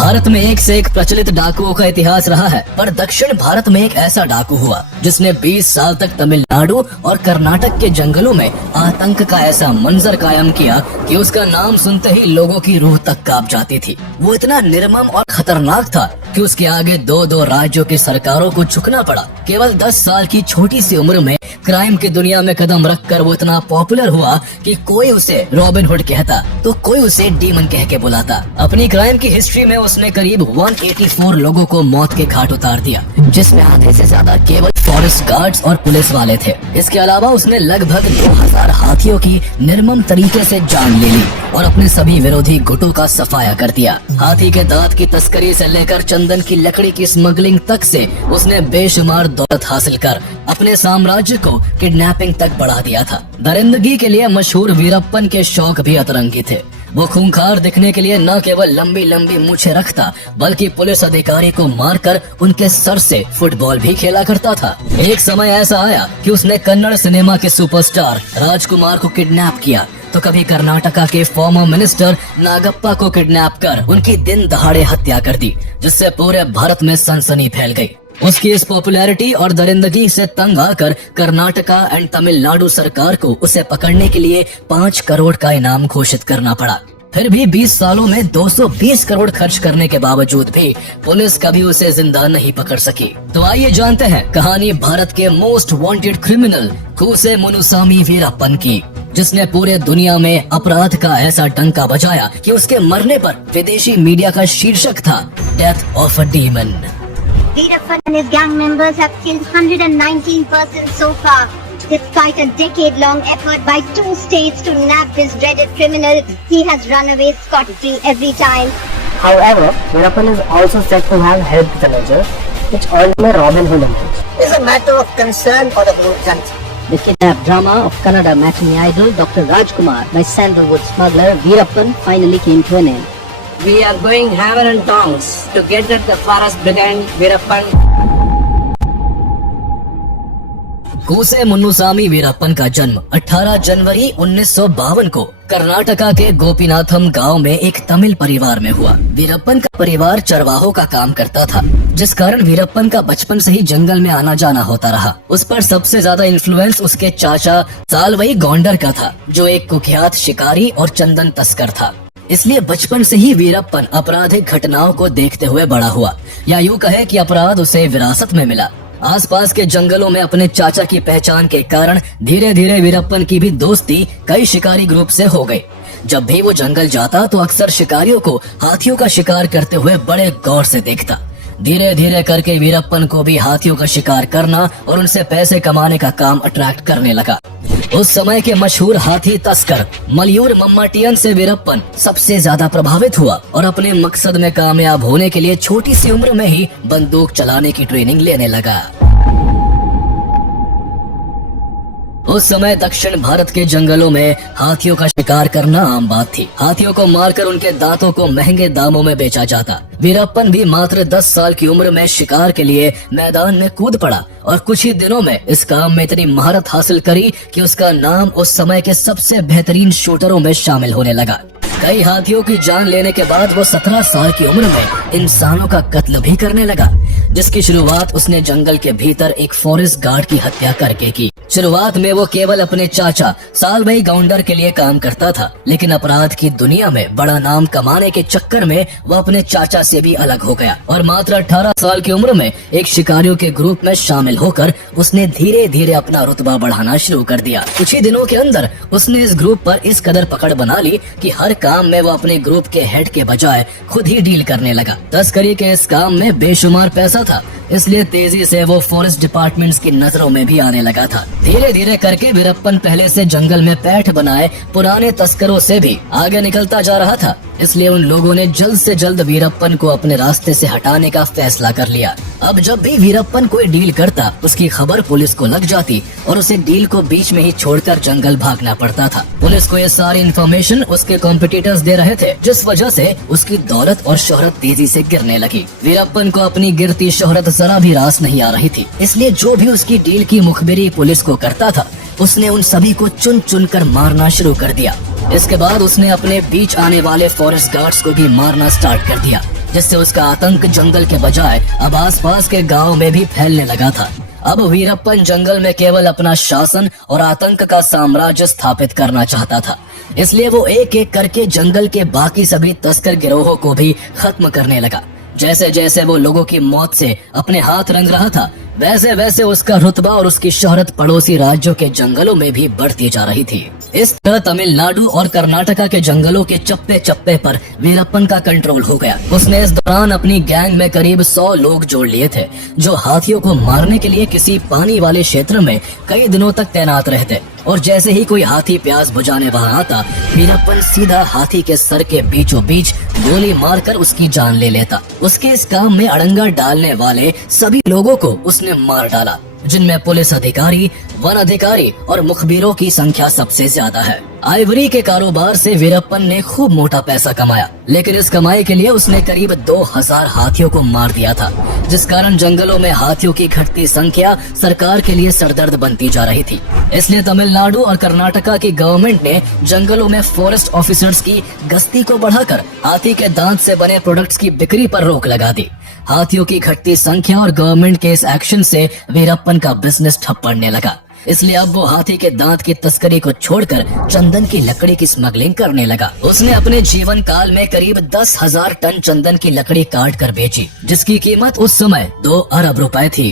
भारत में एक से एक प्रचलित डाकुओं का इतिहास रहा है, पर दक्षिण भारत में एक ऐसा डाकू हुआ जिसने 20 साल तक तमिलनाडु और कर्नाटक के जंगलों में आतंक का ऐसा मंजर कायम किया कि उसका नाम सुनते ही लोगों की रूह तक कांप जाती थी। वो इतना निर्मम और खतरनाक था कि उसके आगे दो राज्यों की सरकारों को झुकना पड़ा। केवल 10 साल की छोटी सी उम्र में क्राइम की दुनिया में कदम रखकर वो इतना पॉपुलर हुआ कि कोई उसे रॉबिन हुड कहता तो कोई उसे डीमन कह के बुलाता। अपनी क्राइम की हिस्ट्री में उसने करीब 184 लोगों को मौत के घाट उतार दिया, जिसमें आधे से ज्यादा केवल फॉरेस्ट गार्ड्स और पुलिस वाले थे। इसके अलावा उसने लगभग 2000 हाथियों की निर्मम तरीके से जान ले ली और अपने सभी विरोधी गुटों का सफाया कर दिया। हाथी के दांत की तस्करी से लेकर चंदन की लकड़ी की स्मगलिंग तक से उसने बेशुमार दौलत हासिल कर अपने साम्राज्य को किडनैपिंग तक बढ़ा दिया था। दरिंदगी के लिए मशहूर वीरप्पन के शौक भी अतरंगी थे। वो खूंखार दिखने के लिए न केवल लंबी लंबी मूछें रखता बल्कि पुलिस अधिकारी को मारकर उनके सर से फुटबॉल भी खेला करता था। एक समय ऐसा आया कि उसने कन्नड़ सिनेमा के सुपरस्टार राजकुमार को किडनैप किया तो कभी कर्नाटका के फॉर्मर मिनिस्टर नागप्पा को किडनैप कर उनकी दिन दहाड़े हत्या कर दी, जिससे पूरे भारत में सनसनी फैल गई। उसकी इस पॉपुलैरिटी और दरिंदगी से तंग आकर कर्नाटका एंड तमिलनाडु सरकार को उसे पकड़ने के लिए 5 करोड़ का इनाम घोषित करना पड़ा। फिर भी 20 सालों में 220 करोड़ खर्च करने के बावजूद भी पुलिस कभी उसे जिंदा नहीं पकड़ सकी। तो आइए जानते हैं कहानी भारत के most wanted criminal Koose Munusamy Veerappan की, जिसने पूरे दुनिया में अपराध का ऐसा डंका बजाया कि उसके मरने पर विदेशी मीडिया का शीर्षक था death of a demon. Veerappan and his gang members have killed 119 persons so far. Despite a decade-long effort by 2 states to nab this dreaded criminal, he has run away scot-free every time. However, Veerappan is also said to have helped the measure, which earned him a Robin Hood image. It is a matter of concern for the whole country. The kidnap drama of Kannada matching idol Dr. Rajkumar by sandalwood smuggler Veerappan finally came to an end. We are going hammer and tongs to get at the forest brigand Veerappan. Koose Munusamy Veerappan का जन्म 18 जनवरी 1952 को कर्नाटका के गोपीनाथम गांव में एक तमिल परिवार में हुआ। वीरप्पन का परिवार चरवाहों का काम करता था, जिस कारण वीरप्पन का बचपन से ही जंगल में आना जाना होता रहा। उस पर सबसे ज्यादा इन्फ्लुएंस उसके चाचा सालवई गौंडर का था, जो एक कुख्यात शिकारी और चंदन तस्कर था। इसलिए बचपन से ही वीरप्पन आपराधिक घटनाओं को देखते हुए बड़ा हुआ, या यूँ कहे कि अपराध उसे विरासत में मिला। आसपास के जंगलों में अपने चाचा की पहचान के कारण धीरे धीरे वीरप्पन की भी दोस्ती कई शिकारी ग्रुप से हो गई। जब भी वो जंगल जाता तो अक्सर शिकारियों को हाथियों का शिकार करते हुए बड़े गौर से देखता। धीरे धीरे करके वीरप्पन को भी हाथियों का शिकार करना और उनसे पैसे कमाने का काम अट्रैक्ट करने लगा। उस समय के मशहूर हाथी तस्कर मलयूर मम्माटियन से वीरप्पन सबसे ज्यादा प्रभावित हुआ और अपने मकसद में कामयाब होने के लिए छोटी सी उम्र में ही बंदूक चलाने की ट्रेनिंग लेने लगा। उस समय दक्षिण भारत के जंगलों में हाथियों का शिकार करना आम बात थी। हाथियों को मारकर उनके दांतों को महंगे दामों में बेचा जाता। वीरप्पन भी मात्र 10 साल की उम्र में शिकार के लिए मैदान में कूद पड़ा और कुछ ही दिनों में इस काम में इतनी महारत हासिल करी कि उसका नाम उस समय के सबसे बेहतरीन शूटरों में शामिल होने लगा। कई हाथियों की जान लेने के बाद वो 17 साल की उम्र में इंसानों का कत्ल भी करने लगा, जिसकी शुरुआत उसने जंगल के भीतर एक फॉरेस्ट गार्ड की हत्या करके की। शुरुआत में वो केवल अपने चाचा सालवई गौंडर के लिए काम करता था, लेकिन अपराध की दुनिया में बड़ा नाम कमाने के चक्कर में वो अपने चाचा से भी अलग हो गया और मात्र 18 साल की उम्र में एक शिकारियों के ग्रुप में शामिल होकर उसने धीरे धीरे अपना रुतबा बढ़ाना शुरू कर दिया। कुछ ही दिनों के अंदर उसने इस ग्रुप पर इस कदर पकड़ बना ली कि हर काम में वो अपने ग्रुप के हेड के बजाय खुद ही डील करने लगा। तस्करी के इस काम में बेशुमार पैसा था, इसलिए तेजी से वो फॉरेस्ट डिपार्टमेंट्स की नजरों में भी आने लगा था। धीरे धीरे करके वीरप्पन पहले से जंगल में पैठ बनाए पुराने तस्करों से भी आगे निकलता जा रहा था। इसलिए उन लोगों ने जल्द से जल्द वीरप्पन को अपने रास्ते से हटाने का फैसला कर लिया। अब जब भी वीरप्पन कोई डील करता, उसकी खबर पुलिस को लग जाती और उसे डील को बीच में ही छोड़कर जंगल भागना पड़ता था। पुलिस को ये सारी इन्फॉर्मेशन उसके कॉम्पिटिटर्स दे रहे थे, जिस वजह से उसकी दौलत और शोहरत तेजी से गिरने लगी। वीरप्पन को अपनी गिरती शोहरत जरा भी रास नहीं आ रही थी, इसलिए जो भी उसकी डील की मुखबिरी पुलिस को करता था, उसने उन सभी को चुन चुन कर मारना शुरू कर दिया। इसके बाद उसने अपने बीच आने वाले फॉरेस्ट गार्ड्स को भी मारना स्टार्ट कर दिया। जिससे उसका आतंक जंगल के बजाय अब आसपास के गांव में भी फैलने लगा था। अब वीरप्पन जंगल में केवल अपना शासन और आतंक का साम्राज्य स्थापित करना चाहता था, इसलिए वो एक एक करके जंगल के बाकी सभी तस्कर गिरोहों को भी खत्म करने लगा। जैसे जैसे वो लोगों की मौत से अपने हाथ रंग रहा था, वैसे वैसे उसका रुतबा और उसकी शोहरत पड़ोसी राज्यों के जंगलों में भी बढ़ती जा रही थी। इस तरह तमिलनाडु और कर्नाटका के जंगलों के चप्पे चप्पे पर वीरप्पन का कंट्रोल हो गया। उसने इस दौरान अपनी गैंग में करीब 100 लोग जोड़ लिए थे, जो हाथियों को मारने के लिए किसी पानी वाले क्षेत्र में कई दिनों तक तैनात रहते, और जैसे ही कोई हाथी प्यास बुझाने वहाँ आता, वीरप्पन सीधा हाथी के सर के बीचों बीच गोली मारकर उसकी जान ले लेता। उसके इस काम में अड़ंगा डालने वाले सभी लोगों को उसने मार डाला, जिनमें पुलिस अधिकारी, वन अधिकारी और मुखबिरों की संख्या सबसे ज्यादा है। आइवरी के कारोबार से वीरप्पन ने खूब मोटा पैसा कमाया, लेकिन इस कमाई के लिए उसने करीब 2000 हाथियों को मार दिया था, जिस कारण जंगलों में हाथियों की घटती संख्या सरकार के लिए सरदर्द बनती जा रही थी। इसलिए तमिलनाडु और कर्नाटका की गवर्नमेंट ने जंगलों में फॉरेस्ट ऑफिसर्स की गश्ती को बढ़ाकर हाथी के दांत से बने प्रोडक्ट्स की बिक्री पर रोक लगा दी। हाथियों की घटती संख्या और गवर्नमेंट के इस एक्शन से वीरप्पन का बिजनेस ठप पड़ने लगा, इसलिए अब वो हाथी के दांत की तस्करी को छोड़कर चंदन की लकड़ी की स्मगलिंग करने लगा। उसने अपने जीवन काल में करीब 10,000 टन चंदन की लकड़ी काट कर बेची, जिसकी कीमत उस समय 2 अरब रुपए थी।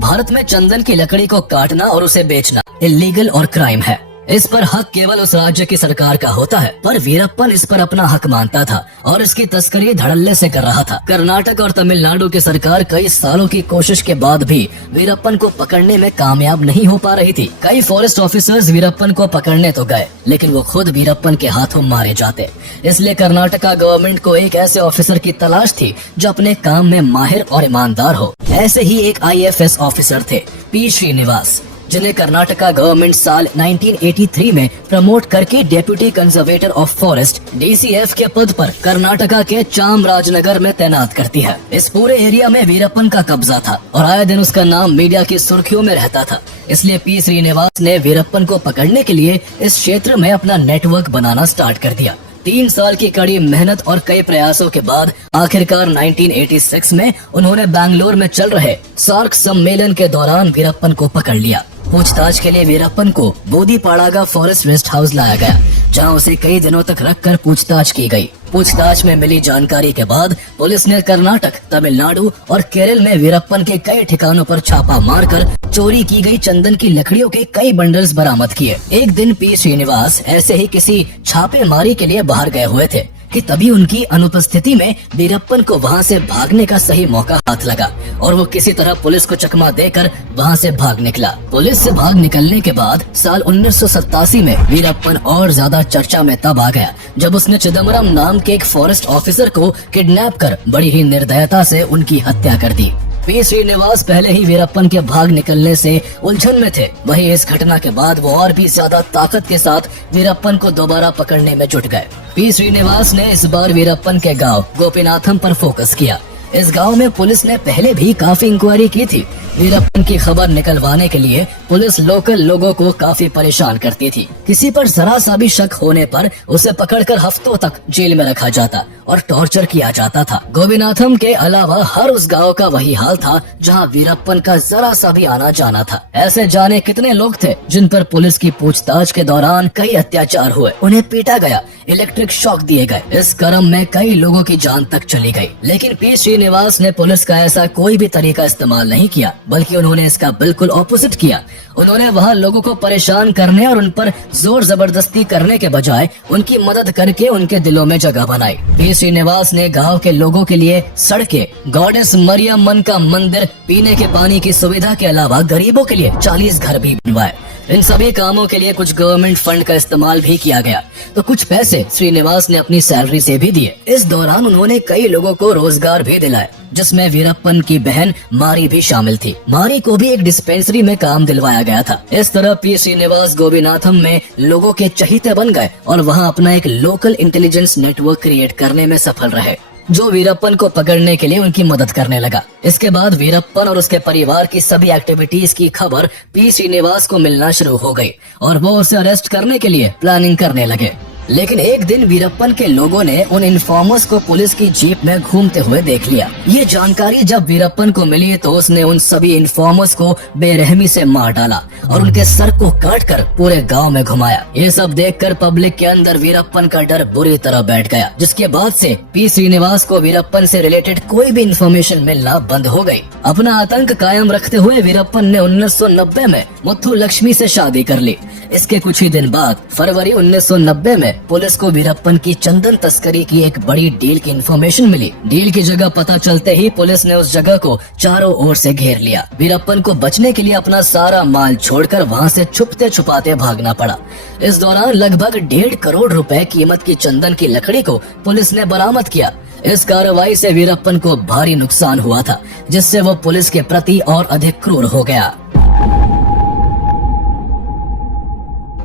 भारत में चंदन की लकड़ी को काटना और उसे बेचना इलीगल और क्राइम है। इस पर हक केवल उस राज्य की सरकार का होता है, पर वीरप्पन इस पर अपना हक मानता था और इसकी तस्करी धड़ल्ले से कर रहा था। कर्नाटक और तमिलनाडु की सरकार कई सालों की कोशिश के बाद भी वीरप्पन को पकड़ने में कामयाब नहीं हो पा रही थी। कई फॉरेस्ट ऑफिसर्स वीरप्पन को पकड़ने तो गए, लेकिन वो खुद वीरप्पन के हाथों मारे जाते। इसलिए कर्नाटका गवर्नमेंट को एक ऐसे ऑफिसर की तलाश थी जो अपने काम में माहिर और ईमानदार हो। ऐसे ही एक IFS ऑफिसर थे, P. श्रीनिवास, जिन्हें कर्नाटका गवर्नमेंट साल 1983 में प्रमोट करके deputy conservator of forest DCF के पद पर कर्नाटका के चामराजनगर में तैनात करती है। इस पूरे एरिया में वीरप्पन का कब्जा था और आए दिन उसका नाम मीडिया की सुर्खियों में रहता था। इसलिए P. श्रीनिवास ने वीरप्पन को पकड़ने के लिए इस क्षेत्र में अपना नेटवर्क बनाना स्टार्ट कर दिया। 3 साल की कड़ी मेहनत और कई प्रयासों के बाद आखिरकार 1986 में उन्होंने बैंगलोर में चल रहे सार्क सम्मेलन के दौरान वीरप्पन को पकड़ लिया। पूछताछ के लिए वीरप्पन को बोदीपाड़ागा फॉरेस्ट रेस्ट हाउस लाया गया, जहां उसे कई दिनों तक रखकर पूछताछ की गई। पूछताछ में मिली जानकारी के बाद पुलिस ने कर्नाटक, तमिलनाडु और केरल में वीरप्पन के कई ठिकानों पर छापा मारकर चोरी की गई चंदन की लकड़ियों के कई बंडल्स बरामद किए। एक दिन P. श्रीनिवास ऐसे ही किसी छापेमारी के लिए बाहर गए हुए थे कि तभी उनकी अनुपस्थिति में वीरप्पन को वहां से भागने का सही मौका हाथ लगा और वो किसी तरह पुलिस को चकमा देकर वहां से भाग निकला। पुलिस से भाग निकलने के बाद साल 1987 में वीरप्पन और ज्यादा चर्चा में तब आ गया जब उसने चिदम्बरम नाम के एक फॉरेस्ट ऑफिसर को किडनैप कर बड़ी ही निर्दयता से उनकी हत्या कर दी। P. श्रीनिवास पहले ही वीरप्पन के भाग निकलने से उलझन में थे। वहीं इस घटना के बाद वो और भी ज्यादा ताकत के साथ वीरप्पन को दोबारा पकड़ने में जुट गए। P. श्रीनिवास ने इस बार वीरप्पन के गांव गोपीनाथम पर फोकस किया। इस गांव में पुलिस ने पहले भी काफी इंक्वायरी की थी। वीरप्पन की खबर निकलवाने के लिए पुलिस लोकल लोगों को काफी परेशान करती थी। किसी पर जरा सा भी शक होने पर उसे पकड़कर हफ्तों तक जेल में रखा जाता और टॉर्चर किया जाता था। गोपीनाथम के अलावा हर उस गांव का वही हाल था जहां वीरप्पन का जरा सा भी आना जाना था। ऐसे जाने कितने लोग थे जिन पर पुलिस की पूछताछ के दौरान कई अत्याचार हुए, उन्हें पीटा गया, इलेक्ट्रिक शॉक दिए गए। इस क्रम में कई लोगों की जान तक चली गई। लेकिन P. श्रीनिवास ने पुलिस का ऐसा कोई भी तरीका इस्तेमाल नहीं किया, बल्कि उन्होंने इसका बिल्कुल ऑपोजिट किया। उन्होंने वहां लोगों को परेशान करने और उन पर जोर जबरदस्ती करने के बजाय उनकी मदद करके उनके दिलों में जगह बनाई। P. श्रीनिवास ने गांव के लोगों के लिए सड़कें, गॉडेस मरियम्मन का मंदिर, पीने के पानी की सुविधा के अलावा गरीबों के लिए 40 घर भी बनवाए। इन सभी कामों के लिए कुछ गवर्नमेंट फंड का इस्तेमाल भी किया गया, तो कुछ पैसे श्रीनिवास ने अपनी सैलरी से भी दिए। इस दौरान उन्होंने कई लोगों को रोजगार भी दिलाए, जिसमें वीरप्पन की बहन मारी भी शामिल थी। मारी को भी एक डिस्पेंसरी में काम दिलवाया गया था। इस तरह P. श्रीनिवास गोपीनाथम में लोगों के चहीते बन गए और वहां अपना एक लोकल इंटेलिजेंस नेटवर्क क्रिएट करने में सफल रहे, जो वीरप्पन को पकड़ने के लिए उनकी मदद करने लगा। इसके बाद वीरप्पन और उसके परिवार की सभी एक्टिविटीज की खबर P. श्रीनिवास को मिलना शुरू हो गई और वो उसे अरेस्ट करने के लिए प्लानिंग करने लगे। लेकिन एक दिन वीरप्पन के लोगों ने उन इन्फॉर्मर्स को पुलिस की जीप में घूमते हुए देख लिया। ये जानकारी जब वीरप्पन को मिली तो उसने उन सभी इन्फॉर्मर्स को बेरहमी से मार डाला और उनके सर को काटकर पूरे गांव में घुमाया। ये सब देखकर पब्लिक के अंदर वीरप्पन का डर बुरी तरह बैठ गया, जिसके बाद से पी श्रीनिवास को वीरप्पन से रिलेटेड कोई भी इन्फॉर्मेशन मिलना बंद हो गई। अपना आतंक कायम रखते हुए वीरप्पन ने 1990 में मुथु लक्ष्मी से शादी कर ली। इसके कुछ ही दिन बाद फरवरी 1990 में पुलिस को वीरप्पन की चंदन तस्करी की एक बड़ी डील की इन्फॉर्मेशन मिली। डील की जगह पता चलते ही पुलिस ने उस जगह को चारों ओर से घेर लिया। वीरप्पन को बचने के लिए अपना सारा माल छोड़कर वहां से छुपते छुपाते भागना पड़ा। इस दौरान लगभग 1.5 करोड़ रुपए कीमत की चंदन की लकड़ी को पुलिस ने बरामद किया। इस कार्रवाई से वीरप्पन को भारी नुकसान हुआ था, जिससे वो पुलिस के प्रति और अधिक क्रूर हो गया।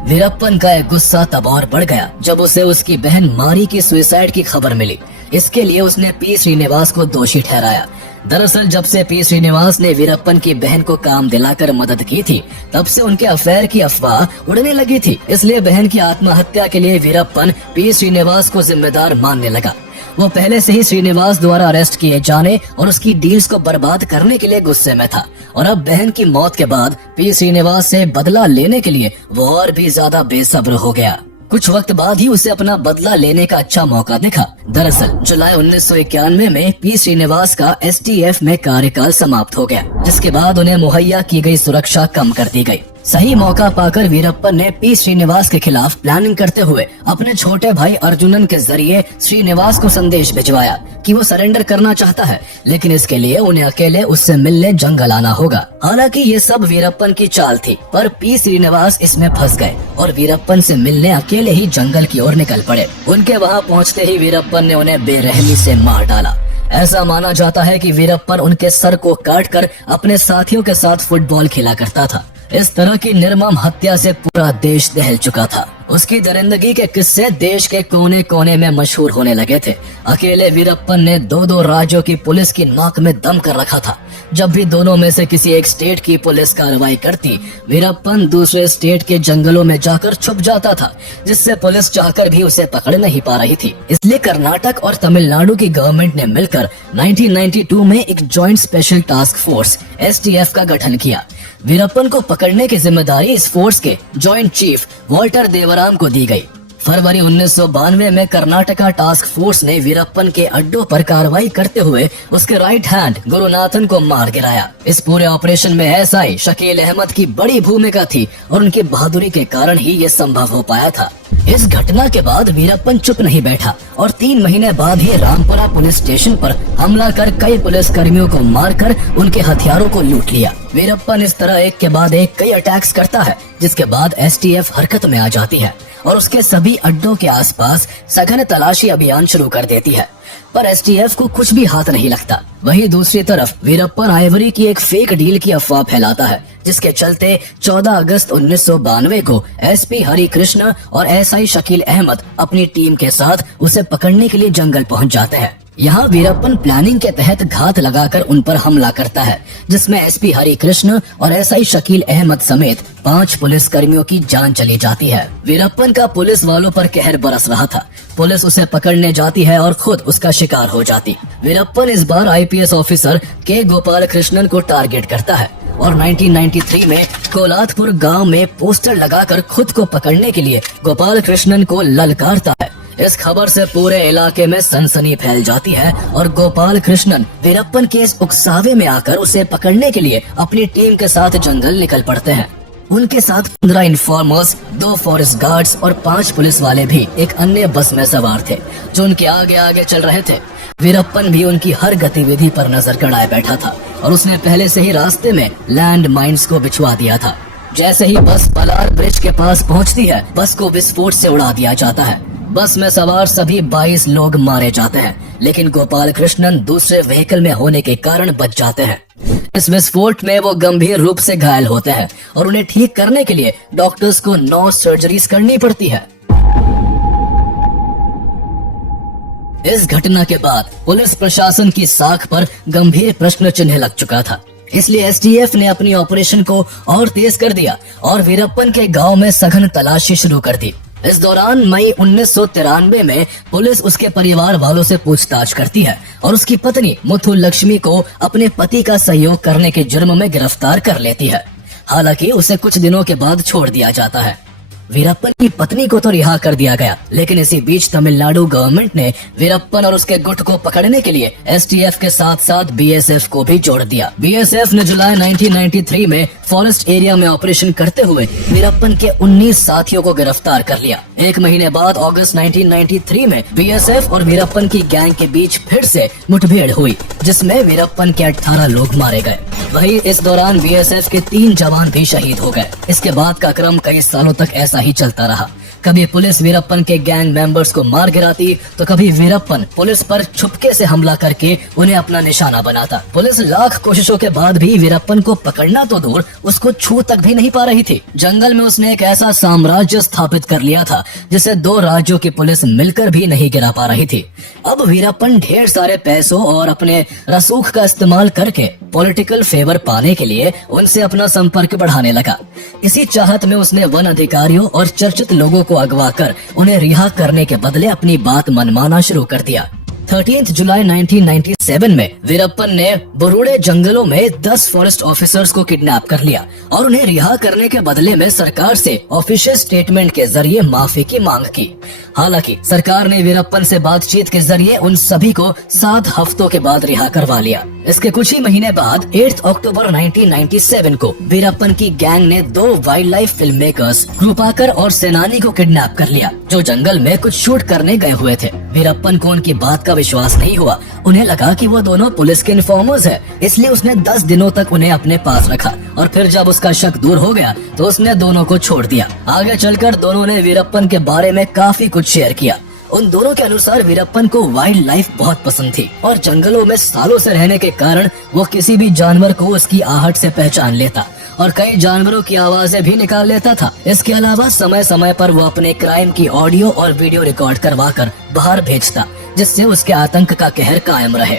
वीरप्पन का एक गुस्सा तब और बढ़ गया जब उसे उसकी बहन मारी की सुसाइड की खबर मिली। इसके लिए उसने पी श्रीनिवास को दोषी ठहराया। दरअसल जब से पी श्रीनिवास ने वीरप्पन की बहन को काम दिलाकर मदद की थी, तब से उनके अफेयर की अफवाह उड़ने लगी थी। इसलिए बहन की आत्महत्या के लिए वीरप्पन पी श्रीनिवास को जिम्मेदार मानने लगा। वो पहले से ही श्रीनिवास द्वारा अरेस्ट किए जाने और उसकी डील्स को बर्बाद करने के लिए गुस्से में था, और अब बहन की मौत के बाद पी श्रीनिवास से बदला लेने के लिए वो और भी ज्यादा बेसब्र हो गया। कुछ वक्त बाद ही उसे अपना बदला लेने का अच्छा मौका दिखा। दरअसल जुलाई 1991 में पी श्रीनिवास का STF में कार्यकाल समाप्त हो गया, जिसके बाद उन्हें मुहैया की गई सुरक्षा कम कर दी गई। सही मौका पाकर वीरप्पन ने पी श्रीनिवास के खिलाफ प्लानिंग करते हुए अपने छोटे भाई अर्जुनन के जरिए श्रीनिवास को संदेश भिजवाया कि वो सरेंडर करना चाहता है, लेकिन इसके लिए उन्हें अकेले उससे मिलने जंगल आना होगा। हालांकि ये सब वीरप्पन की चाल थी, पर पी श्रीनिवास इसमें फंस गए और वीरप्पन से मिलने अकेले ही जंगल की ओर निकल पड़े। उनके वहाँ पहुँचते ही वीरप्पन ने उन्हें बेरहमी से मार डाला। ऐसा माना जाता है कि वीरप्पन उनके सर को काटकर अपने साथियों के साथ फुटबॉल खेला करता था। इस तरह की निर्मम हत्या से पूरा देश दहल चुका था। उसकी दरिंदगी के किस्से देश के कोने कोने में मशहूर होने लगे थे। अकेले वीरप्पन ने 2-2 राज्यों की पुलिस की नाक में दम कर रखा था। जब भी दोनों में से किसी एक स्टेट की पुलिस कार्रवाई करती, वीरप्पन दूसरे स्टेट के जंगलों में जाकर छुप जाता था, जिससे पुलिस चाहकर भी उसे पकड़ नहीं पा रही थी। इसलिए कर्नाटक और तमिलनाडु की गवर्नमेंट ने मिलकर 1992 में एक joint special task force STF का गठन किया। वीरप्पन को पकड़ने की जिम्मेदारी इस फोर्स के जॉइंट चीफ वॉल्टर देवराम को दी गई। फरवरी 1992 में कर्नाटका टास्क फोर्स ने वीरप्पन के अड्डों पर कार्रवाई करते हुए उसके राइट हैंड गुरुनाथन को मार गिराया। इस पूरे ऑपरेशन में SI शकील अहमद की बड़ी भूमिका थी और उनकी बहादुरी के कारण ही ये संभव हो पाया था। इस घटना के बाद वीरप्पन चुप नहीं बैठा और 3 महीने बाद ही रामपुरा पुलिस स्टेशन पर हमला कर कई पुलिस कर्मियों को मारकर उनके हथियारों को लूट लिया। वीरप्पन इस तरह एक के बाद एक कई अटैक्स करता है, जिसके बाद STF हरकत में आ जाती है और उसके सभी अड्डों के आसपास सघन तलाशी अभियान शुरू कर देती है, पर STF को कुछ भी हाथ नहीं लगता। वहीं दूसरी तरफ वीरप्पन आइवरी की एक फेक डील की अफवाह फैलाता है, जिसके चलते 14 अगस्त 1992 को SP हरि कृष्ण और SI शकील अहमद अपनी टीम के साथ उसे पकड़ने के लिए जंगल पहुंच जाते हैं। यहाँ वीरप्पन प्लानिंग के तहत घात लगाकर उन पर हमला करता है, जिसमें SP हरि कृष्ण और SI शकील अहमद समेत 5 पुलिस कर्मियों की जान चली जाती है। वीरप्पन का पुलिस वालों पर कहर बरस रहा था। पुलिस उसे पकड़ने जाती है और खुद उसका शिकार हो जाती। वीरप्पन इस बार IPS ऑफिसर के गोपाल कृष्णन को टारगेट करता है और 1993 में कोलाथपुर गांव में पोस्टर लगाकर खुद को पकड़ने के लिए गोपाल कृष्णन को ललकारता है। इस खबर से पूरे इलाके में सनसनी फैल जाती है और गोपाल कृष्णन वीरप्पन के इस उकसावे में आकर उसे पकड़ने के लिए अपनी टीम के साथ जंगल निकल पड़ते हैं। उनके साथ 15 इन्फॉर्मर्स, 2 फॉरेस्ट गार्ड्स और 5 पुलिस वाले भी एक अन्य बस में सवार थे, जो उनके आगे आगे चल रहे थे। वीरप्पन भी उनकी हर गतिविधि पर नजर गड़ाए बैठा था और उसने पहले से ही रास्ते में लैंड माइन्स को बिछवा दिया था। जैसे ही बस पलार ब्रिज के पास पहुंचती है, बस को विस्फोट से उड़ा दिया जाता है। बस में सवार सभी 22 लोग मारे जाते हैं, लेकिन गोपाल कृष्णन दूसरे व्हीकल में होने के कारण बच जाते हैं। इस विस्फोट में वो गंभीर रूप से घायल होते हैं और उन्हें ठीक करने के लिए डॉक्टर्स को 9 सर्जरीज करनी पड़ती है। इस घटना के बाद पुलिस प्रशासन की साख पर गंभीर प्रश्न चिन्ह लग चुका था। इसलिए STF ने अपनी ऑपरेशन को और तेज कर दिया और वीरप्पन के गांव में सघन तलाशी शुरू कर दी। इस दौरान मई 1993 में पुलिस उसके परिवार वालों से पूछताछ करती है और उसकी पत्नी मुथु लक्ष्मी को अपने पति का सहयोग करने के जुर्म में गिरफ्तार कर लेती है। हालांकि उसे कुछ दिनों के बाद छोड़ दिया जाता है। वीरप्पन की पत्नी को तो रिहा कर दिया गया, लेकिन इसी बीच तमिलनाडु गवर्नमेंट ने वीरप्पन और उसके गुट को पकड़ने के लिए एसटीएफ के साथ साथ बीएसएफ को भी जोड़ दिया। बीएसएफ ने जुलाई 1993 में फॉरेस्ट एरिया में ऑपरेशन करते हुए वीरप्पन के 19 साथियों को गिरफ्तार कर लिया। एक महीने बाद अगस्त 1993 में बीएसएफ और वीरप्पन की गैंग के बीच फिर से मुठभेड़ हुई, जिसमें वीरप्पन के 18 लोग मारे गए। वहीं इस दौरान बीएसएफ के 3 जवान भी शहीद हो गए। इसके बाद का क्रम कई सालों तक ऐसा ही चलता रहा। कभी पुलिस वीरप्पन के गैंग मेंबर्स को मार गिराती, तो कभी वीरप्पन पुलिस पर छुपके से हमला करके उन्हें अपना निशाना बनाता। पुलिस लाख कोशिशों के बाद भी वीरप्पन को पकड़ना तो दूर, उसको छू तक भी नहीं पा रही थी। जंगल में उसने एक ऐसा साम्राज्य स्थापित कर लिया था जिसे 2 राज्यों की पुलिस मिलकर भी नहीं गिरा पा रही थी। अब वीरप्पन ढेर सारे पैसों और अपने रसूख का इस्तेमाल करके पॉलिटिकल फेवर पाने के लिए उनसे अपना संपर्क बढ़ाने लगा। इसी चाहत में उसने वन अधिकारियों और चर्चित लोगों को अगवा कर उन्हें रिहा करने के बदले अपनी बात मनमाना शुरू कर दिया। 13 जुलाई 1997 में वीरप्पन ने बरूड़े जंगलों में 10 फॉरेस्ट ऑफिसर्स को किडनैप कर लिया और उन्हें रिहा करने के बदले में सरकार से ऑफिशियल स्टेटमेंट के जरिए माफी की मांग की। हालांकि सरकार ने वीरप्पन से बातचीत के जरिए उन सभी को 7 हफ्तों के बाद रिहा करवा लिया। इसके कुछ ही महीने बाद 8 अक्टूबर 1997 को वीरप्पन की गैंग ने 2 वाइल्ड लाइफ फिल्म मेकर्स कृपाकर और सेनानी को किडनैप कर लिया, जो जंगल में कुछ शूट करने गए हुए थे। वीरप्पन को उनकी बात का विश्वास नहीं हुआ। उन्हें लगा कि वो दोनों पुलिस के इन्फॉर्मर्स हैं, इसलिए उसने 10 दिनों तक उन्हें अपने पास रखा और फिर जब उसका शक दूर हो गया तो उसने दोनों को छोड़ दिया। आगे चलकर दोनों ने वीरप्पन के बारे में काफी कुछ शेयर किया। उन दोनों के अनुसार वीरप्पन को वाइल्ड लाइफ बहुत पसंद थी और जंगलों में सालों से रहने के कारण वो किसी भी जानवर को उसकी आहट से पहचान लेता और कई जानवरों की आवाजें भी निकाल लेता था। इसके अलावा समय समय पर वो अपने क्राइम की ऑडियो और वीडियो रिकॉर्ड करवा कर बाहर भेजता, जिससे उसके आतंक का कहर कायम रहे।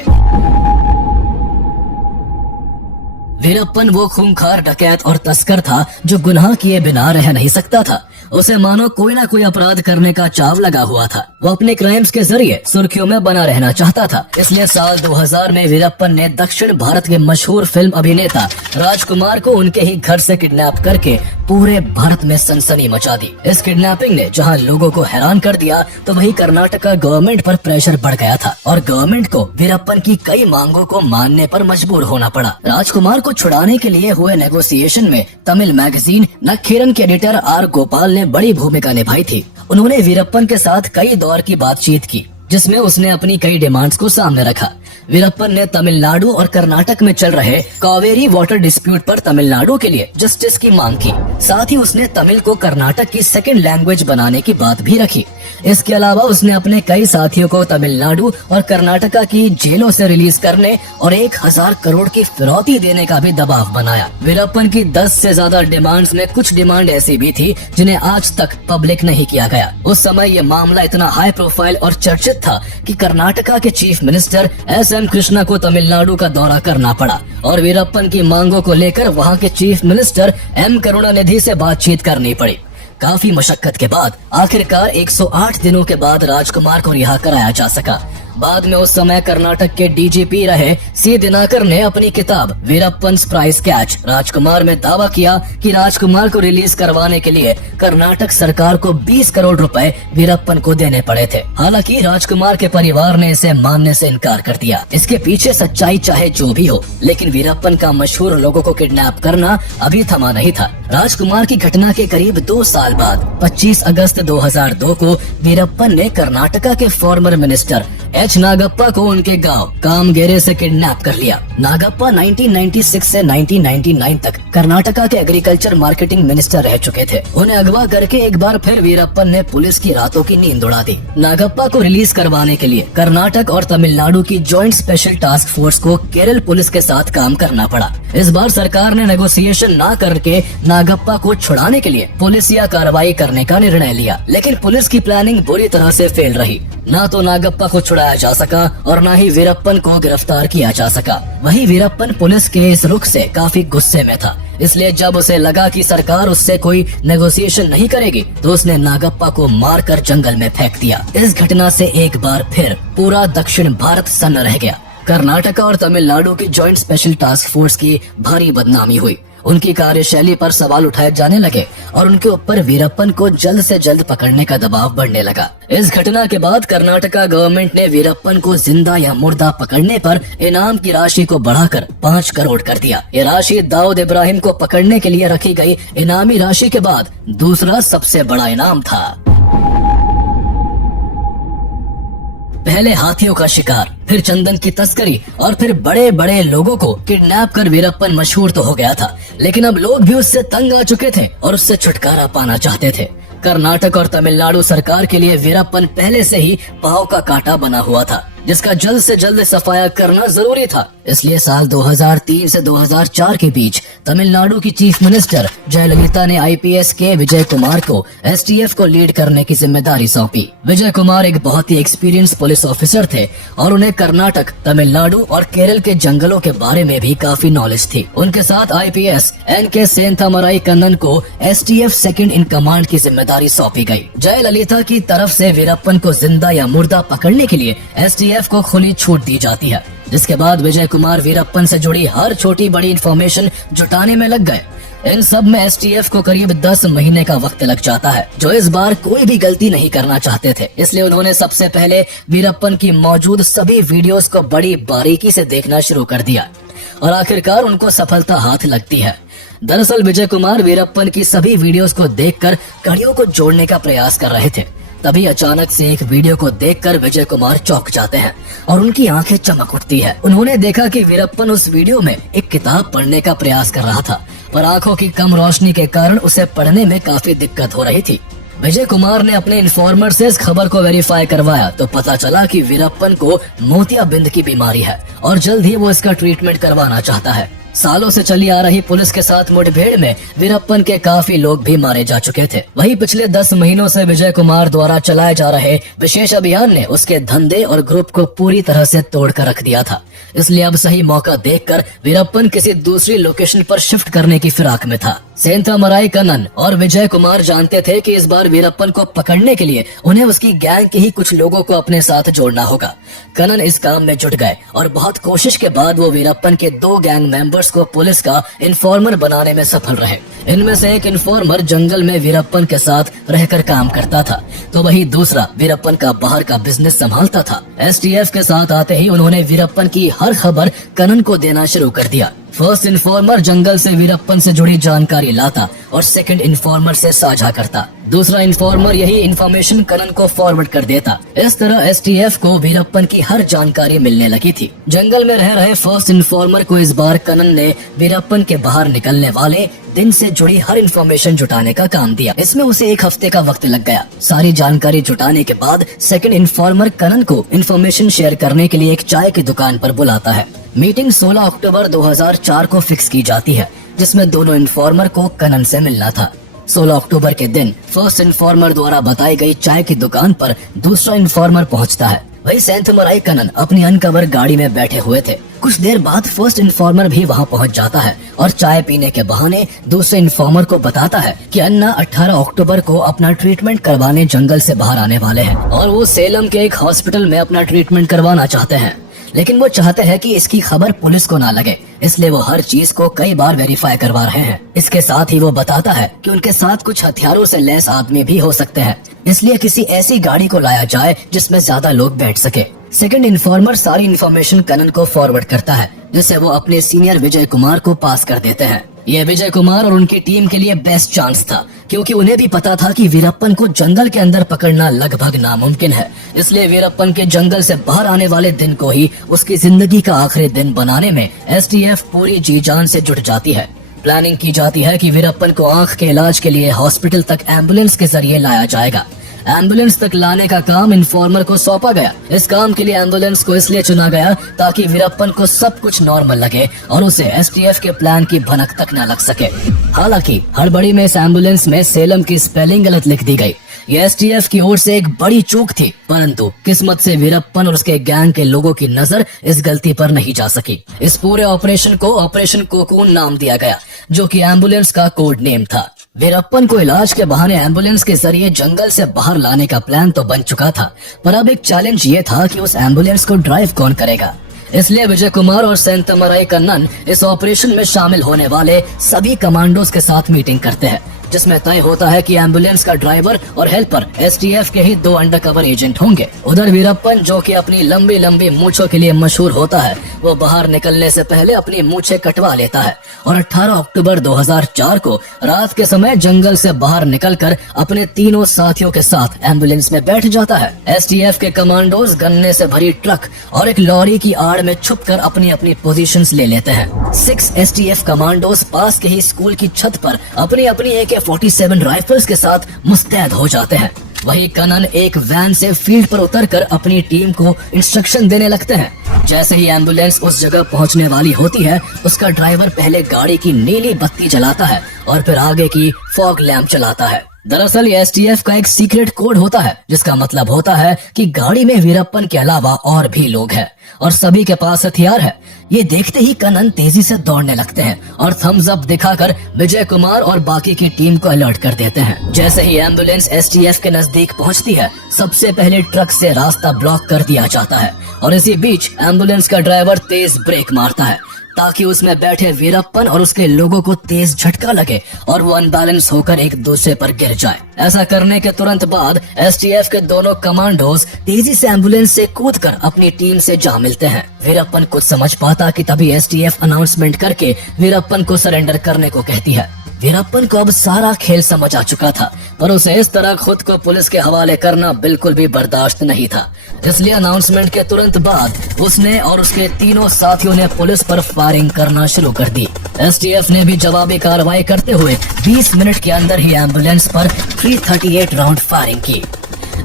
वीरप्पन वो खूंखार डकैत और तस्कर था जो गुनाह किए बिना रह नहीं सकता था। उसे मानो कोई ना कोई अपराध करने का चाव लगा हुआ था। वो अपने क्राइम्स के जरिए सुर्खियों में बना रहना चाहता था। इसलिए साल 2000 में वीरप्पन ने दक्षिण भारत के मशहूर फिल्म अभिनेता राजकुमार को उनके ही घर से किडनैप करके पूरे भारत में सनसनी मचा दी। इस किडनैपिंग ने जहां लोगों को हैरान कर दिया, तो वहीं कर्नाटका गवर्नमेंट पर प्रेशर बढ़ गया था और गवर्नमेंट को वीरप्पन की कई मांगों को मानने पर मजबूर होना पड़ा। राजकुमार को छुड़ाने के लिए हुए नेगोशिएशन में तमिल मैगजीन नक्खीरन के एडिटर आर गोपाल ने बड़ी भूमिका निभाई थी। उन्होंने वीरप्पन के साथ कई दौर की बातचीत की, जिसमें उसने अपनी कई डिमांड्स को सामने रखा। वीरप्पन ने तमिलनाडु और कर्नाटक में चल रहे कावेरी वाटर डिस्प्यूट पर तमिलनाडु के लिए जस्टिस की मांग की। साथ ही उसने तमिल को कर्नाटक की सेकंड लैंग्वेज बनाने की बात भी रखी। इसके अलावा उसने अपने कई साथियों को तमिलनाडु और कर्नाटका की जेलों से रिलीज करने और 1000 करोड़ की फिरौती देने का भी दबाव बनाया। वीरप्पन की 10 से ज्यादा डिमांड्स में कुछ डिमांड ऐसी भी थी जिन्हें आज तक पब्लिक नहीं किया गया। उस समय ये मामला इतना हाई प्रोफाइल और चर्चित था कि कर्नाटका के चीफ मिनिस्टर एस.एम. कृष्णा को तमिलनाडु का दौरा करना पड़ा और वीरप्पन की मांगों को लेकर वहां के चीफ मिनिस्टर एम. करुणानिधि से बातचीत करनी पड़ी। काफी मशक्कत के बाद आखिरकार 108 दिनों के बाद राजकुमार को रिहा कराया जा सका। बाद में उस समय कर्नाटक के डीजीपी रहे सी दिनाकर ने अपनी किताब वीरप्पन्स प्राइस कैच राजकुमार में दावा किया कि राजकुमार को रिलीज करवाने के लिए कर्नाटक सरकार को 20 करोड़ रुपए वीरप्पन को देने पड़े थे। हालांकि राजकुमार के परिवार ने इसे मानने से इनकार कर दिया। इसके पीछे सच्चाई चाहे जो भी हो, लेकिन वीरप्पन का मशहूर लोगों को किडनैप करना अभी थमा नहीं था। राजकुमार की घटना के करीब 2 साल बाद 25 अगस्त 2002 को वीरप्पन ने कर्नाटका के फॉर्मर मिनिस्टर एच. नागप्पा को उनके गांव कामगेरे से किडनैप कर लिया। नागप्पा 1996 से 1999 तक कर्नाटका के एग्रीकल्चर मार्केटिंग मिनिस्टर रह चुके थे। उन्हें अगवा करके एक बार फिर वीरप्पन ने पुलिस की रातों की नींद उड़ा दी। नागप्पा को रिलीज करवाने के लिए कर्नाटक और तमिलनाडु की जॉइंट स्पेशल टास्क फोर्स को केरल पुलिस के साथ काम करना पड़ा। इस बार सरकार ने नेगोशिएशन न करके नागप्पा को छुड़ाने के लिए पुलिसिया कार्रवाई करने का निर्णय लिया, लेकिन पुलिस की प्लानिंग बुरी तरह से फेल रही। न तो नागप्पा को छुड़ाया जा सका और न ही वीरप्पन को गिरफ्तार किया जा सका। वहीं वीरप्पन पुलिस के इस रुख से काफी गुस्से में था। इसलिए जब उसे लगा कि सरकार उससे कोई नेगोशिएशन नहीं करेगी तो उसने नागप्पा को मारकर जंगल में फेंक दिया। इस घटना से एक बार फिर पूरा दक्षिण भारत सन्न रह गया। कर्नाटका और तमिलनाडु की जॉइंट स्पेशल टास्क फोर्स की भारी बदनामी हुई। उनकी कार्यशैली पर सवाल उठाए जाने लगे और उनके ऊपर वीरप्पन को जल्द से जल्द पकड़ने का दबाव बढ़ने लगा। इस घटना के बाद कर्नाटका गवर्नमेंट ने वीरप्पन को जिंदा या मुर्दा पकड़ने पर इनाम की राशि को बढ़ाकर 5 करोड़ कर दिया। ये राशि दाऊद इब्राहिम को पकड़ने के लिए रखी गई इनामी राशि के बाद दूसरा सबसे बड़ा इनाम था। पहले हाथियों का शिकार, फिर चंदन की तस्करी और फिर बड़े बड़े लोगों को किडनैप कर वीरप्पन मशहूर तो हो गया था, लेकिन अब लोग भी उससे तंग आ चुके थे और उससे छुटकारा पाना चाहते थे। कर्नाटक और तमिलनाडु सरकार के लिए वीरप्पन पहले से ही पांव का कांटा बना हुआ था, जिसका जल्द से जल्द सफाया करना जरूरी था। इसलिए साल 2003 से 2004 के बीच तमिलनाडु की चीफ मिनिस्टर जयललिता ने आईपीएस के विजय कुमार को एसटीएफ को लीड करने की जिम्मेदारी सौंपी। विजय कुमार एक बहुत ही एक्सपीरियंस पुलिस ऑफिसर थे और उन्हें कर्नाटक, तमिलनाडु और केरल के जंगलों के बारे में भी काफी नॉलेज थी। उनके साथ आईपीएस एनके सेंथामराई कन्नन को एसटीएफ सेकंड इन कमांड की जिम्मेदारी सौंपी गई। जयललिता की तरफ से वीरप्पन को जिंदा या मुर्दा पकड़ने के लिए एसटीएफ को खुली छूट दी जाती है, जिसके बाद विजय कुमार वीरप्पन से जुड़ी हर छोटी बड़ी इन्फॉर्मेशन जुटाने में लग गए। इन सब में एसटीएफ को करीब 10 महीने का वक्त लग जाता है, जो इस बार कोई भी गलती नहीं करना चाहते थे। इसलिए उन्होंने सबसे पहले वीरप्पन की मौजूद सभी वीडियोस को बड़ी बारीकी से देखना शुरू कर दिया और आखिरकार उनको सफलता हाथ लगती है। दरअसल विजय कुमार वीरप्पन की सभी वीडियोस को देखकर कड़ियों को जोड़ने का प्रयास कर रहे थे। तभी अचानक से एक वीडियो को देखकर विजय कुमार चौंक जाते हैं और उनकी आंखें चमक उठती है। उन्होंने देखा कि वीरप्पन उस वीडियो में एक किताब पढ़ने का प्रयास कर रहा था, पर आंखों की कम रोशनी के कारण उसे पढ़ने में काफी दिक्कत हो रही थी। विजय कुमार ने अपने इन्फॉर्मर से इस खबर को वेरीफाई करवाया तो पता चला कि वीरप्पन को मोतियाबिंद की बीमारी है और जल्द ही वो इसका ट्रीटमेंट करवाना चाहता है। सालों से चली आ रही पुलिस के साथ मुठभेड़ में वीरप्पन के काफी लोग भी मारे जा चुके थे। वहीं पिछले 10 महीनों से विजय कुमार द्वारा चलाए जा रहे विशेष अभियान ने उसके धंधे और ग्रुप को पूरी तरह से तोड़कर रख दिया था। इसलिए अब सही मौका देखकर वीरप्पन किसी दूसरी लोकेशन पर शिफ्ट करने की फिराक में था। सेंथामराई कन्नन और विजय कुमार जानते थे कि इस बार वीरप्पन को पकड़ने के लिए उन्हें उसकी गैंग के ही कुछ लोगों को अपने साथ जोड़ना होगा। कन्नन इस काम में जुट गए और बहुत कोशिश के बाद वो वीरप्पन के 2 गैंग मेंबर्स को पुलिस का इन्फॉर्मर बनाने में सफल रहे। इनमें से एक इन्फॉर्मर जंगल में वीरप्पन के साथ रहकर काम करता था, तो वही दूसरा वीरप्पन का बाहर का बिजनेस संभालता था। एसटीएफ के साथ आते ही उन्होंने वीरप्पन की हर खबर कन्नन को देना शुरू कर दिया। फर्स्ट इन्फॉर्मर जंगल से वीरप्पन से जुड़ी जानकारी लाता और सेकंड इन्फॉर्मर से साझा करता। दूसरा इन्फॉर्मर यही इन्फॉर्मेशन कन्नन को फॉरवर्ड कर देता। इस तरह एसटीएफ को वीरप्पन की हर जानकारी मिलने लगी थी। जंगल में रह रहे फर्स्ट इन्फॉर्मर को इस बार कन्नन ने वीरप्पन के बाहर निकलने वाले दिन से जुड़ी हर इन्फॉर्मेशन जुटाने का काम दिया। इसमें उसे 1 हफ्ते का वक्त लग गया। सारी जानकारी जुटाने के बाद सेकंड इन्फॉर्मर कन्नन को इन्फॉर्मेशन शेयर करने के लिए एक चाय की दुकान पर बुलाता है। मीटिंग 16 अक्टूबर 2004 को फिक्स की जाती है, जिसमें दोनों इन्फॉर्मर को कन्नन से मिलना था। 16 अक्टूबर के दिन फर्स्ट इन्फॉर्मर द्वारा बताई गई चाय की दुकान पर दूसरा इन्फॉर्मर पहुंचता है। वही सेंथामराई कन्नन अपनी अनकवर गाड़ी में बैठे हुए थे। कुछ देर बाद फर्स्ट इन्फॉर्मर भी वहां पहुंच जाता है और चाय पीने के बहाने दूसरे इन्फॉर्मर को बताता है कि अन्ना 18 अक्टूबर को अपना ट्रीटमेंट करवाने जंगल से बाहर आने वाले हैं और वो सेलम के एक हॉस्पिटल में अपना ट्रीटमेंट करवाना चाहते हैं। लेकिन वो चाहते हैं कि इसकी खबर पुलिस को ना लगे, इसलिए वो हर चीज को कई बार वेरीफाई करवा रहे हैं। इसके साथ ही वो बताता है कि उनके साथ कुछ हथियारों से लैस आदमी भी हो सकते हैं, इसलिए किसी ऐसी गाड़ी को लाया जाए जिसमें ज्यादा लोग बैठ सके। सेकंड इन्फॉर्मर सारी इन्फॉर्मेशन कन्नन को फॉरवर्ड करता है, जिसे वो अपने सीनियर विजय कुमार को पास कर देते हैं। ये विजय कुमार और उनकी टीम के लिए बेस्ट चांस था, क्योंकि उन्हें भी पता था कि वीरप्पन को जंगल के अंदर पकड़ना लगभग नामुमकिन है। इसलिए वीरप्पन के जंगल से बाहर आने वाले दिन को ही उसकी जिंदगी का आखिरी दिन बनाने में एसटीएफ पूरी जी जान से जुट जाती है। प्लानिंग की जाती है कि वीरप्पन को आंख के इलाज के लिए हॉस्पिटल तक एम्बुलेंस के जरिए लाया जाएगा। एम्बुलेंस तक लाने का काम इन्फॉर्मर को सौंपा गया। इस काम के लिए एम्बुलेंस को इसलिए चुना गया ताकि वीरप्पन को सब कुछ नॉर्मल लगे और उसे एसटीएफ के प्लान की भनक तक न लग सके। हालांकि हड़बड़ी में इस एम्बुलेंस में सेलम की स्पेलिंग गलत लिख दी गई, ये एसटीएफ की ओर से एक बड़ी चूक थी, परंतु किस्मत से वीरप्पन और उसके गैंग के लोगों की नजर इस गलती पर नहीं जा सकी। इस पूरे ऑपरेशन को ऑपरेशन कोकून नाम दिया गया, जो कि एम्बुलेंस का कोड नेम था। वीरप्पन को इलाज के बहाने एम्बुलेंस के जरिए जंगल से बाहर लाने का प्लान तो बन चुका था, पर अब एक चैलेंज ये था कि उस एम्बुलेंस को ड्राइव कौन करेगा। इसलिए विजय कुमार और सेंतमराई कन्नन इस ऑपरेशन में शामिल होने वाले सभी कमांडोज के साथ मीटिंग करते हैं, जिसमें तय होता है कि एम्बुलेंस का ड्राइवर और हेल्पर एसटीएफ के ही 2 अंडरकवर एजेंट होंगे। उधर वीरप्पन, जो कि अपनी लंबी लंबी मूंछों के लिए मशहूर होता है, वो बाहर निकलने से पहले अपनी मूंछें कटवा लेता है और 18 अक्टूबर 2004 को रात के समय जंगल से बाहर निकलकर अपने तीनों साथियों के साथ एम्बुलेंस में बैठ जाता है। एसटीएफ के कमांडोज गन्ने से भरी ट्रक और एक लॉरी की आड़ में छुपकर अपनी अपनी पोजीशंस ले लेते हैं। 6 एसटीएफ कमांडोज पास के ही स्कूल की छत पर अपनी अपनी AK-47 राइफल्स के साथ मुस्तैद हो जाते हैं। वही कनन एक वैन से फील्ड पर उतरकर अपनी टीम को इंस्ट्रक्शन देने लगते हैं। जैसे ही एम्बुलेंस उस जगह पहुंचने वाली होती है, उसका ड्राइवर पहले गाड़ी की नीली बत्ती जलाता है और फिर आगे की फॉग लैंप चलाता है। दरअसल ये एसटीएफ का एक सीक्रेट कोड होता है, जिसका मतलब होता है कि गाड़ी में वीरप्पन के अलावा और भी लोग हैं और सभी के पास हथियार है। ये देखते ही कनन तेजी से दौड़ने लगते हैं और थम्स अप दिखाकर विजय कुमार और बाकी की टीम को अलर्ट कर देते हैं। जैसे ही एम्बुलेंस एसटीएफ के नजदीक पहुंचती है, सबसे पहले ट्रक से रास्ता ब्लॉक कर दिया जाता है और इसी बीच एम्बुलेंस का ड्राइवर तेज ब्रेक मारता है ताकि उसमें बैठे वीरप्पन और उसके लोगों को तेज झटका लगे और वो अनबैलेंस होकर एक दूसरे पर गिर जाए। ऐसा करने के तुरंत बाद एसटीएफ के दोनों कमांडोज तेजी से एम्बुलेंस से कूदकर अपनी टीम से जा मिलते हैं। वीरप्पन कुछ समझ पाता कि तभी एसटीएफ अनाउंसमेंट करके वीरप्पन को सरेंडर करने को कहती है। वीरप्पन को अब सारा खेल समझ आ चुका था, पर उसे इस तरह खुद को पुलिस के हवाले करना बिल्कुल भी बर्दाश्त नहीं था। इसलिए अनाउंसमेंट के तुरंत बाद उसने और उसके तीनों साथियों ने पुलिस पर फायरिंग करना शुरू कर दी। एसटीएफ ने भी जवाबी कार्रवाई करते हुए 20 मिनट के अंदर ही एम्बुलेंस पर 338 राउंड फायरिंग की।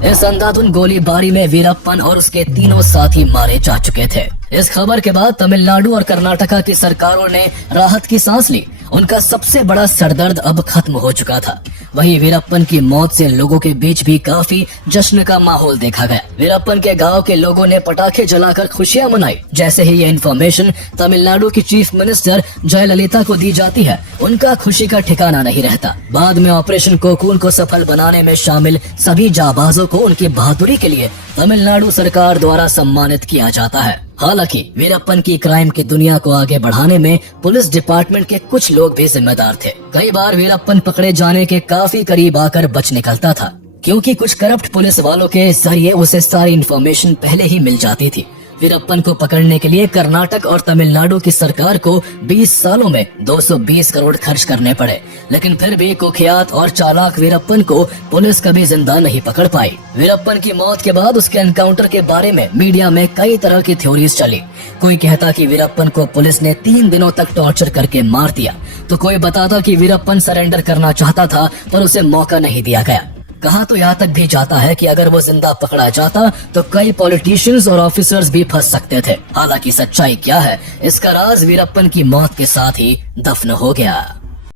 इस अंधाधुन गोलीबारी में वीरप्पन और उसके तीनों साथी मारे जा चुके थे। इस खबर के बाद तमिलनाडु और कर्नाटका की सरकारों ने राहत की सांस ली। उनका सबसे बड़ा सरदर्द अब खत्म हो चुका था। वहीं वीरप्पन की मौत से लोगों के बीच भी काफी जश्न का माहौल देखा गया। वीरप्पन के गांव के लोगों ने पटाखे जलाकर खुशियां मनाई। जैसे ही ये इन्फॉर्मेशन तमिलनाडु की चीफ मिनिस्टर जयललिता को दी जाती है, उनका खुशी का ठिकाना नहीं रहता। बाद में ऑपरेशन कोकून को सफल बनाने में शामिल सभी जाबाजों को उनकी बहादुरी के लिए तमिलनाडु सरकार द्वारा सम्मानित किया जाता है। हालांकि वीरप्पन की क्राइम की दुनिया को आगे बढ़ाने में पुलिस डिपार्टमेंट के कुछ लोग भी जिम्मेदार थे। कई बार वीरप्पन पकड़े जाने के काफी करीब आकर बच निकलता था, क्योंकि कुछ करप्ट पुलिस वालों के जरिए उसे सारी इन्फॉर्मेशन पहले ही मिल जाती थी। वीरप्पन को पकड़ने के लिए कर्नाटक और तमिलनाडु की सरकार को 20 सालों में 220 करोड़ खर्च करने पड़े, लेकिन फिर भी कुख्यात और चालाक वीरप्पन को पुलिस कभी जिंदा नहीं पकड़ पाई। वीरप्पन की मौत के बाद उसके एनकाउंटर के बारे में मीडिया में कई तरह की थ्योरीज चली। कोई कहता कि वीरप्पन को पुलिस ने 3 दिनों तक टॉर्चर करके मार दिया, तो कोई बताता कि वीरप्पन सरेंडर करना चाहता था पर उसे मौका नहीं दिया गया। कहा तो यहाँ तक भी जाता है कि अगर वो जिंदा पकड़ा जाता तो कई पॉलिटिशियंस और ऑफिसर्स भी फंस सकते थे। हालांकि सच्चाई क्या है, इसका राज वीरप्पन की मौत के साथ ही दफन हो गया।